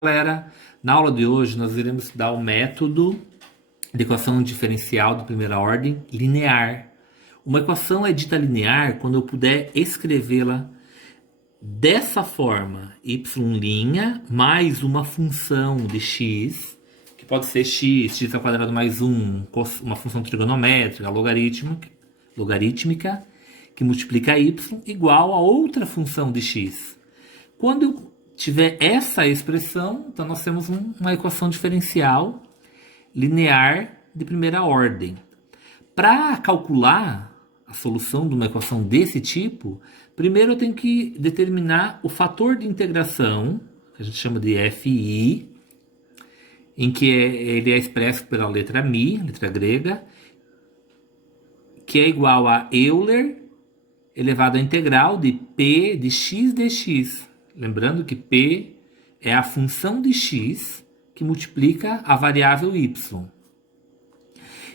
Galera, na aula de hoje nós iremos estudar o método de equação diferencial de primeira ordem linear. Uma equação é dita linear quando eu puder escrevê-la dessa forma: y' mais uma função de x, que pode ser x ao quadrado mais 1, uma função trigonométrica, logarítmica, que multiplica y, igual a outra função de x. Quando eu tiver essa expressão, então nós temos uma equação diferencial linear de primeira ordem. Para calcular a solução de uma equação desse tipo, primeiro eu tenho que determinar o fator de integração, que a gente chama de FI, em que ele é expresso pela letra μ, letra grega, que é igual a Euler elevado à integral de P de x dx. Lembrando que P é a função de x que multiplica a variável y.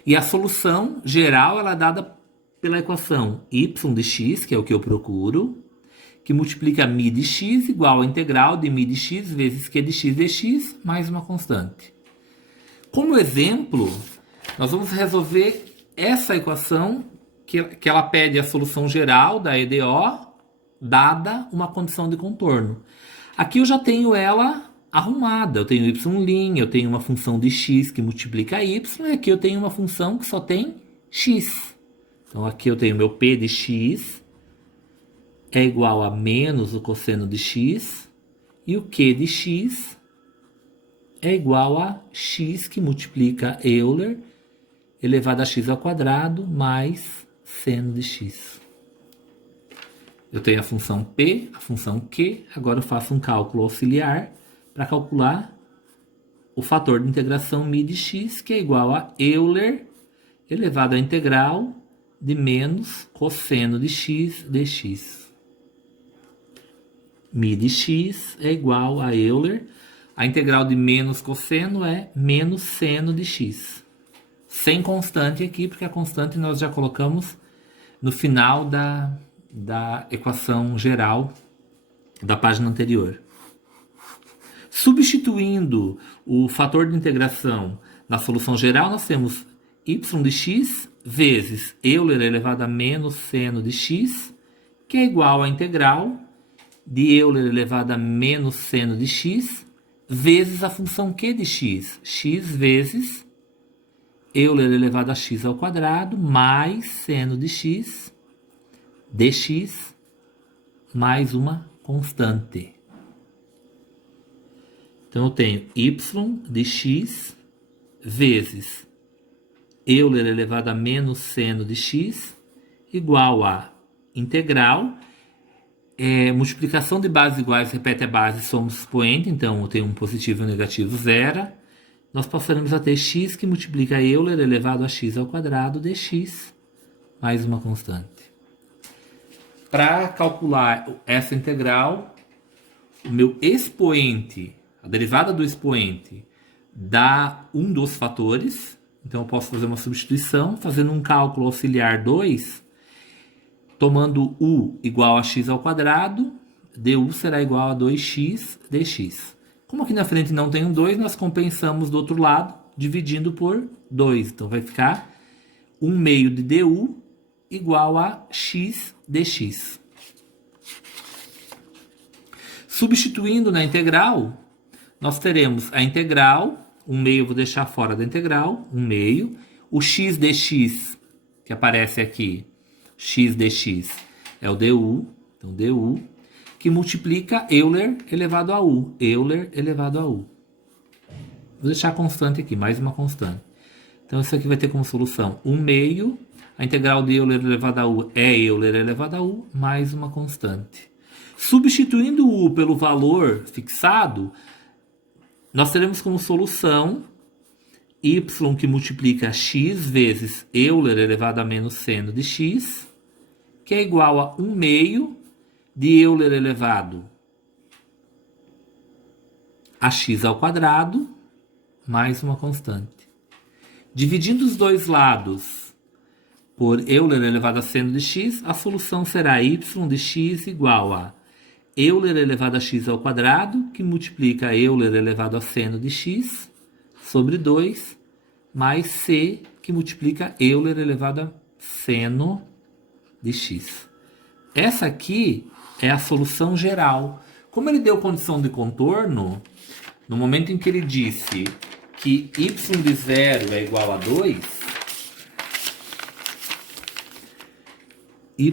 E a solução geral ela é dada pela equação y de x, que é o que eu procuro, que multiplica μ de x igual à integral de μ de x vezes q de x dx mais uma constante. Como exemplo, nós vamos resolver essa equação que ela pede a solução geral da EDO, dada uma condição de contorno. Aqui eu já tenho ela arrumada. Eu tenho y', eu tenho uma função de x que multiplica y, e aqui eu tenho uma função que só tem x. Então aqui eu tenho meu p de x é igual a menos o cosseno de x, e o q de x é igual a x que multiplica Euler elevado a x ao quadrado mais seno de x. Eu tenho a função P, a função Q, agora eu faço um cálculo auxiliar para calcular o fator de integração μ de x, que é igual a Euler elevado à integral de menos cosseno de x dx. μ de x é igual a Euler, a integral de menos cosseno é menos seno de x. Sem constante aqui, porque a constante nós já colocamos no final da equação geral da página anterior. Substituindo o fator de integração na solução geral, nós temos y de x vezes Euler elevado a menos seno de x, que é igual à integral de Euler elevado a menos seno de x, vezes a função q de x, x vezes Euler elevado a x ao quadrado, mais seno de x, dx, mais uma constante. Então eu tenho y de x vezes Euler elevado a menos seno de x igual a integral. Multiplicação de bases iguais repete a base, somos expoente, então eu tenho um positivo e um negativo zero. Nós passaremos a ter x que multiplica Euler elevado a x ao quadrado dx mais uma constante. Para calcular essa integral, o meu expoente, a derivada do expoente, dá um dos fatores. Então eu posso fazer uma substituição, fazendo um cálculo auxiliar 2, tomando u igual a x ao quadrado, du será igual a 2x dx. Como aqui na frente não tem um 2, nós compensamos do outro lado, dividindo por 2. Então vai ficar 1 meio de du igual a x dx. Substituindo na integral, nós teremos a integral, 1 meio eu vou deixar fora da integral, 1 meio. O x dx, que aparece aqui, x dx, é o du, então du, que multiplica Euler elevado a u, Euler elevado a u. Vou deixar a constante aqui, mais uma constante. Então isso aqui vai ter como solução 1 meio, a integral de Euler elevado a u é Euler elevado a u, mais uma constante. Substituindo o u pelo valor fixado, nós teremos como solução y que multiplica x vezes Euler elevado a menos seno de x, que é igual a 1 meio de Euler elevado a x ao quadrado, mais uma constante. Dividindo os dois lados por Euler elevado a seno de x, a solução será y de x igual a Euler elevado a x ao quadrado, que multiplica Euler elevado a seno de x, sobre 2, mais c, que multiplica Euler elevado a seno de x. Essa aqui é a solução geral. Como ele deu condição de contorno, no momento em que ele disse que y de 0 é igual a 2, y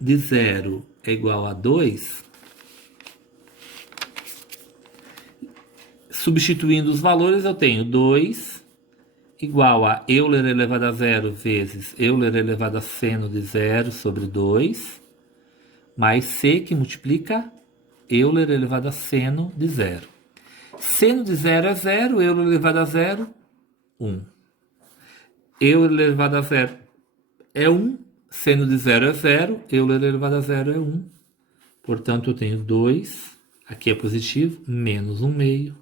de 0 é igual a 2, substituindo os valores, eu tenho 2 igual a Euler elevado a 0 vezes Euler elevado a seno de 0 sobre 2, mais c, que multiplica Euler elevado a seno de 0. Seno de 0 é 0, Euler elevado a 0, 1. Euler elevado a 0 é 1, seno de 0 é 0, Euler elevado a 0 é 1. Portanto, eu tenho 2, aqui é positivo, menos 1 meio,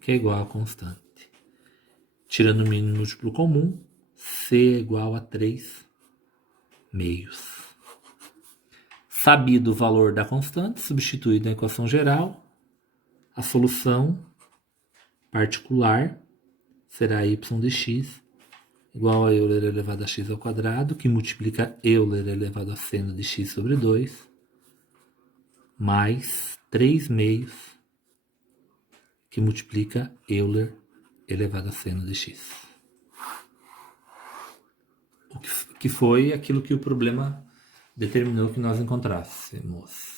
que é igual a constante. Tirando o mínimo múltiplo comum, c é igual a 3 meios. Sabido o valor da constante, substituído na equação geral, a solução particular será y de x igual a Euler elevado a x ao quadrado, que multiplica Euler elevado a seno de x sobre 2, mais 3 meios, que multiplica Euler elevado a seno de x. O que foi aquilo que o problema determinou que nós encontrássemos.